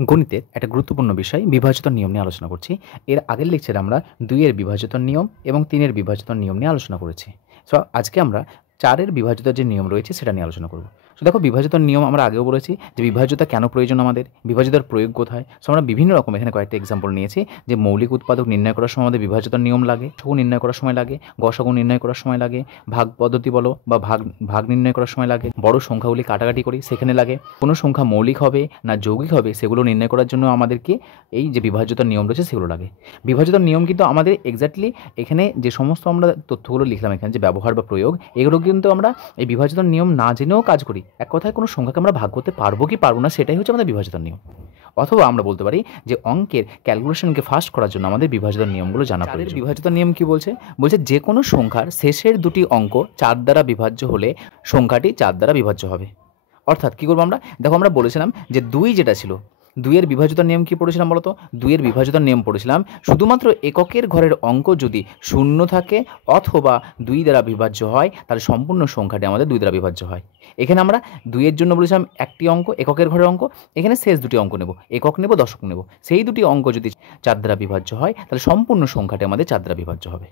গণিতের একটা গুরুত্বপূর্ণ বিষয় বিভাজিত নিয়ম নিয়ে আলোচনা করছি। এর আগের লেকচারে আমরা 2 এর বিভাজিত নিয়ম এবং 3 এর বিভাজিত নিয়ম নিয়ে আলোচনা করেছি। সো আজকে আমরা 4 এর বিভাজিত যে নিয়ম রয়েছে সেটা নিয়ে আলোচনা করব। সো দেখো, বিভাজিত নিয়ম আমরা আগেও বলেছি যে বিভাজ্যতা কেন প্রয়োজন আমাদের, বিভাজিতার প্রয়োগ কোথায়। সো আমরা বিভিন্ন রকম এখানে কয়েকটা এক্সাম্পল নিয়েছি যে মৌলিক উৎপাদক নির্ণয় করার সময় আমাদের বিভাজিত নিয়ম লাগে, লসাগু নির্ণয় করার সময় লাগে, গসাগু নির্ণয় করার সময় লাগে, ভাগ পদ্ধতি বলো বা ভাগ নির্ণয় করার সময় লাগে, বড় সংখ্যাগুলি কাটাকাটি করি সেখানে লাগে, কোনো সংখ্যা মৌলিক হবে না যৌগিক হবে সেগুলো নির্ণয় করার জন্য আমাদেরকে এই যে বিভাজ্যতার নিয়ম রয়েছে সেগুলো লাগে। বিভাজ্যতার নিয়ম কিন্তু আমাদের এক্স্যাক্টলি এখানে যে সমস্ত আমরা তথ্যগুলো লিখলাম এখানে যে ব্যবহার বা প্রয়োগ, এগুলো কিন্তু আমরা এই বিভাজ্যতার নিয়ম না জেনেও কাজ করি। এক কথায় কোনো সংখ্যাকে আমরা ভাগ করতে পারবো কি পারবো না সেটাই হচ্ছে আমাদের বিভাজ্যতার নিয়ম। অথবা আমরা বলতে পারি যে অঙ্কের ক্যালকুলেশনকে ফাস্ট করার জন্য আমাদের বিভাজিত নিয়মগুলো জানা প্রয়োজন। বিভাজিত নিয়ম কি বলছে? বলছে যে কোনো সংখ্যার শেষের দুটি অঙ্ক 4 দ্বারা বিভাজ্য হলে সংখ্যাটি 4 দ্বারা বিভাজ্য হবে। অর্থাৎ কী করবো আমরা? দেখো, আমরা বলেছিলাম যে 2 যেটা ছিল, 2 এর বিভাজিতার নিয়ম কী পড়েছিলাম বলতো? 2 এর বিভাজিতার নিয়ম পড়েছিলাম শুধুমাত্র এককের ঘরের অঙ্ক যদি শূন্য থাকে অথবা 2 দ্বারা বিভাজ্য হয় তাহলে সম্পূর্ণ সংখ্যাটি আমাদের 2 দ্বারা বিভাজ্য হয়। এখানে আমরা 2 এর জন্য বলেছিলাম একটি অঙ্ক, এককের ঘরের অঙ্ক, এখানে শেষ দুটি অঙ্ক নেব, একক নেব, দশক নেব। সেই দুটি অঙ্ক যদি 4 দ্বারা বিভাজ্য হয় তাহলে সম্পূর্ণ সংখ্যাটি আমাদের 4 দ্বারা বিভাজ্য হবে।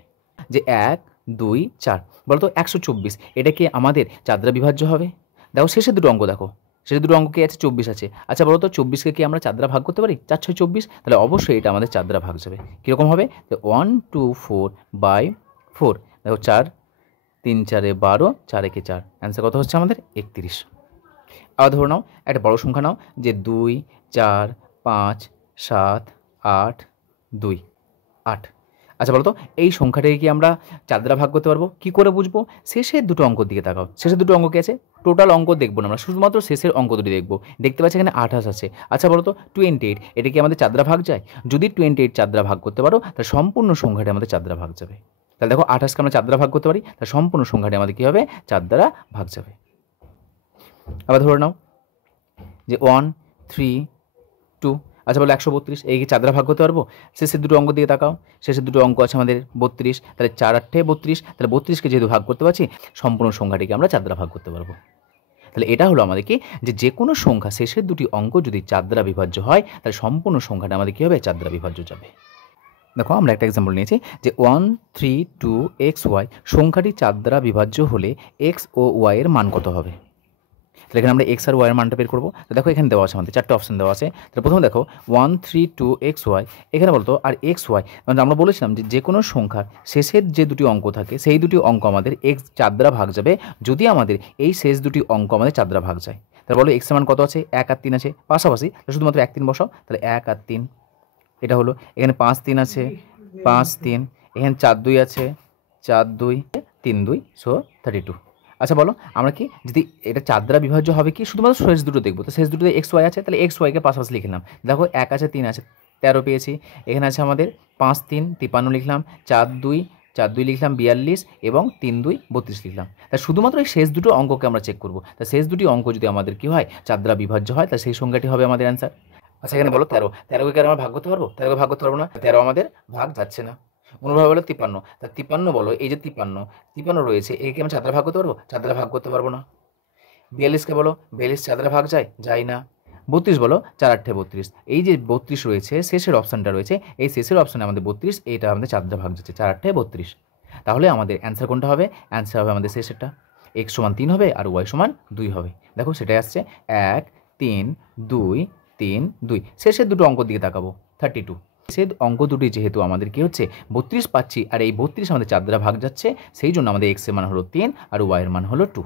যে 1, 2, 4 বলতো 124, এটা কি আমাদের 4 দ্বারা বিভাজ্য হবে? দেখো শেষের দুটো অঙ্ক দেখো, শেষের দুটো অঙ্ক কি আছে? 24 আছে। আচ্ছা বলো তো 24কে কি আমরা 4 দ্বারা ভাগ করতে পারি? 4 6 24, তাহলে অবশ্যই এটা আমাদের 4 দ্বারা ভাগ যাবে। কীরকম হবে? 124/4, দেখো 4 3 4 12, 4 1 4, অ্যান্সার কত হচ্ছে আমাদের? 31। আবার ধরে নাও একটা বড় সংখ্যা নাও যে 2 4 5 7 8 2 8। আচ্ছা বলো তো এই সংখ্যাটাকে কি আমরা 4 দ্বারা ভাগ করতে পারবো? কি করে বুঝবো? শেষের দুটো অঙ্কর দিকে তাকাও। শেষের দুটো অঙ্ক কি আছে? টোটাল অঙ্ক দেখবো না আমরা, শুধুমাত্র শেষের অঙ্ক দুটি দেখবো। দেখতে পাচ্ছি এখানে 28 আছে। আচ্ছা বলো তো 28, এটা কি আমাদের 4 দ্বারা ভাগ যায়? যদি 28 4 দ্বারা ভাগ করতে পারো তাহলে সম্পূর্ণ সংখ্যাটি আমাদের 4 দ্বারা ভাগ যাবে। তাহলে দেখো 28কে আমরা 4 দ্বারা ভাগ করতে পারি, তাহলে সম্পূর্ণ সংখ্যাটি আমাদের কী হবে? 4 দ্বারা ভাগ যাবে। আবার ধরে নাও যে 1 3 2, আচ্ছা বলো 132, এই কি 4 দ্বারা ভাগ করতে পারবো? শেষের দুটো অঙ্ক দিকে তাকাও, শেষের দুটো অঙ্ক আছে আমাদের 32, তাহলে 4 8 32, তাহলে 32কে যেহেতু ভাগ করতে পারছি সম্পূর্ণ সংখ্যাটিকে আমরা 4 দ্বারা ভাগ করতে পারবো। তাহলে এটা হলো আমাদের কি, যে কোনো সংখ্যা শেষের দুটি অঙ্ক যদি 4 দ্বারা বিভাজ্য হয় তাহলে সম্পূর্ণ সংখ্যাটা আমাদের কী হবে? 4 দ্বারা বিভাজ্য যাবে। দেখো আমরা একটা এক্সাম্পল নিয়েছি যে 132xy সংখ্যাটি 4 দ্বারা বিভাজ্য হলে x ও y এর মান কত হবে? তাহলে এখানে আমরা এক্স আর ওয়াইয়ের মানটা বের করবো। তো দেখো এখানে দেওয়া আছে আমাদের 4টে অপশন দেওয়া আছে। তাহলে প্রথমে দেখো 132xy, এখানে বলতো আর xy মানে আমরা বলেছিলাম যে কোনো সংখ্যার শেষের যে দুটি অঙ্ক থাকে সেই দুটি অঙ্ক আমাদের x 4 দ্বারা ভাগ যাবে যদি আমাদের এই শেষ দুটি অঙ্ক আমাদের 4 দ্বারা ভাগ যায়। তাহলে বলো এক্স এর মান কত আছে? 1 আর 3 আছে পাশাপাশি, শুধুমাত্র 1 3 বসাও, তাহলে 1 আর 3 এটা হলো। এখানে 5 3 আছে, 5 3, এখানে 4 2 আছে, 4 2 3 2, সো 32। আচ্ছা বলো আমরা কি যদি এটা 4 দ্বারা বিভাজ্য হবে কি? শুধুমাত্র শেষ দুটো দেখবো। তো শেষ দুটোতে এক্স ওয়াই আছে, তাহলে এক্স ওয়াইকে পাশাপাশি লিখলাম। দেখো 1 আছে 3 আছে 13 পেয়েছি। এখানে আছে আমাদের 5 3 53 লিখলাম, 4 2 লিখলাম 42 এবং 3 2 32 লিখলাম। তা শুধুমাত্র এই শেষ দুটো অঙ্ককে আমরা চেক করবো। তা শেষ দুটি অঙ্ক যদি আমাদের কি হয়? 4 দ্বারা বিভাজ্য হয়, তা সেই সংখ্যাটি হবে আমাদের অ্যান্সার। আচ্ছা এখানে বলো 13কে কি আমরা ভাগ করতে পারবো? 13কে ভাগ করতে পারবো না, 13 আমাদের ভাগ যাচ্ছে না। অনুভাবে বলো 53, তা 53 বলো, এই যে 53 রয়েছে একে আমরা 4 দ্বারা ভাগ করতে পারবো? 4 দ্বারা ভাগ করতে পারবো না। 42কে বলো, 42 4 দ্বারা ভাগ যায় না। 32 বলো, 4 8 32, এই যে 32 রয়েছে শেষের অপশানটা রয়েছে, এই শেষের অপশানে আমাদের 32, এইটা আমাদের 4 দ্বারা ভাগ যাচ্ছে, 4 8 32। তাহলে আমাদের অ্যান্সার কোনটা হবে? অ্যান্সার হবে আমাদের শেষেরটা, x সমান 3 হবে আর y সমান 2 হবে। দেখো সেটাই আসছে 1 3 2 3 2। শেষের দুটো অঙ্ক দিকে তাকাবো, 32। শেষের অঙ্ক দুটি যেহেতু আমাদের কি হচ্ছে 32 পাচ্ছি, আর এই 32 আমাদের 4 দ্বারা ভাগ যাচ্ছে, সেই জন্য আমাদের x এর মান হলো 3 আর y এর মান হলো 2।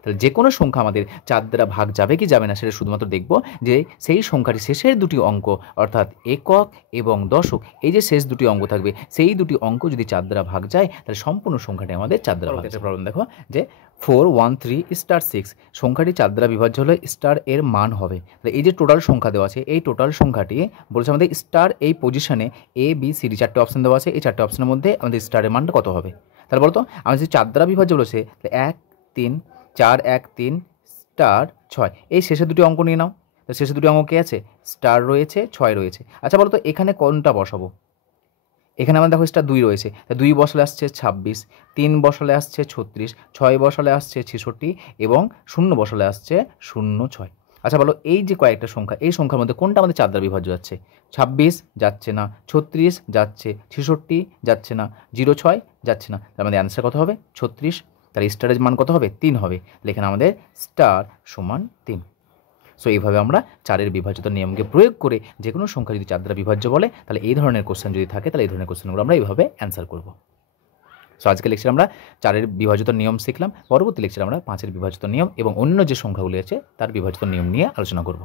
তাহলে যে কোনো সংখ্যা আমাদের 4 দ্বারা ভাগ যাবে কি যাবে না সেটা শুধুমাত্র দেখব যে সেই সংখ্যাটি শেষের দুটি অঙ্ক অর্থাৎ একক এবং দশক, এই যে শেষ দুটি অঙ্ক থাকবে সেই দুটি অঙ্ক যদি 4 দ্বারা ভাগ যায় তাহলে সম্পূর্ণ সংখ্যাটি আমাদের 4 দ্বারা ভাগ যাবে। প্রবলেম দেখো যে 413*6 সংখ্যাটি 4 দ্বারা বিভাজ্য হলে স্টার এর মান হবে। তাহলে এই যে টোটাল সংখ্যা দেওয়া আছে, এই টোটাল সংখ্যাটি বলছে আমাদের স্টার এই পজিশনে A B C D 4টে অপশন দেওয়া আছে, এই 4টে অপশনের মধ্যে আমাদের স্টারের মানটা কত হবে? তাহলে বলতো আমাদের যদি 4 দ্বারা বিভাজ্য বলেছে তাহলে 1 3 4 1 3 স্টার 6, এই শেষের দুটি অঙ্ক নিয়ে নাও। তো শেষের দুটি অঙ্ক কে আছে? স্টার রয়েছে, 6 রয়েছে। আচ্ছা বলো তো এখানে কোনটা বসাবো? এখানে আমাদের দেখো স্টার 2 রয়েছে, তা 2 বসালে আসছে 26, 3 বসালে আসছে 36, 6 বসালে আসছে 66 এবং 0 বসালে আসছে 0 6। আচ্ছা বলো, এই যে কয়েকটা সংখ্যা, এই সংখ্যার মধ্যে কোনটা আমাদের 4 দ্বারা বিভাজ্য যাচ্ছে? 26 যাচ্ছে না, 36 যাচ্ছে, 66 যাচ্ছে না, 06 যাচ্ছে না। তার আমাদের অ্যান্সার কত হবে? 36। তার স্টারের মান কত হবে? 3 হবে। লেখেন আমাদের স্টার সমান 3। সো এইভাবে আমরা 4-এর বিভাজ্যতার নিয়মকে প্রয়োগ করে যে কোনো সংখ্যা যদি 4 দ্বারা বিভাজ্য বলে, তাহলে এই ধরনের কোশ্চেন যদি থাকে, তাহলে এই ধরনের কোশ্চেনগুলো আমরা এইভাবে অ্যান্সার করব। সো আজকে লেকচারে আমরা 4-এর বিভাজ্যতার নিয়ম শিখলাম। পরবর্তী লেকচারে আমরা 5-এর বিভাজ্যতার নিয়ম এবং অন্য যে সংখ্যাগুলি আছে তার বিভাজ্যতার নিয়ম নিয়ে আলোচনা করব।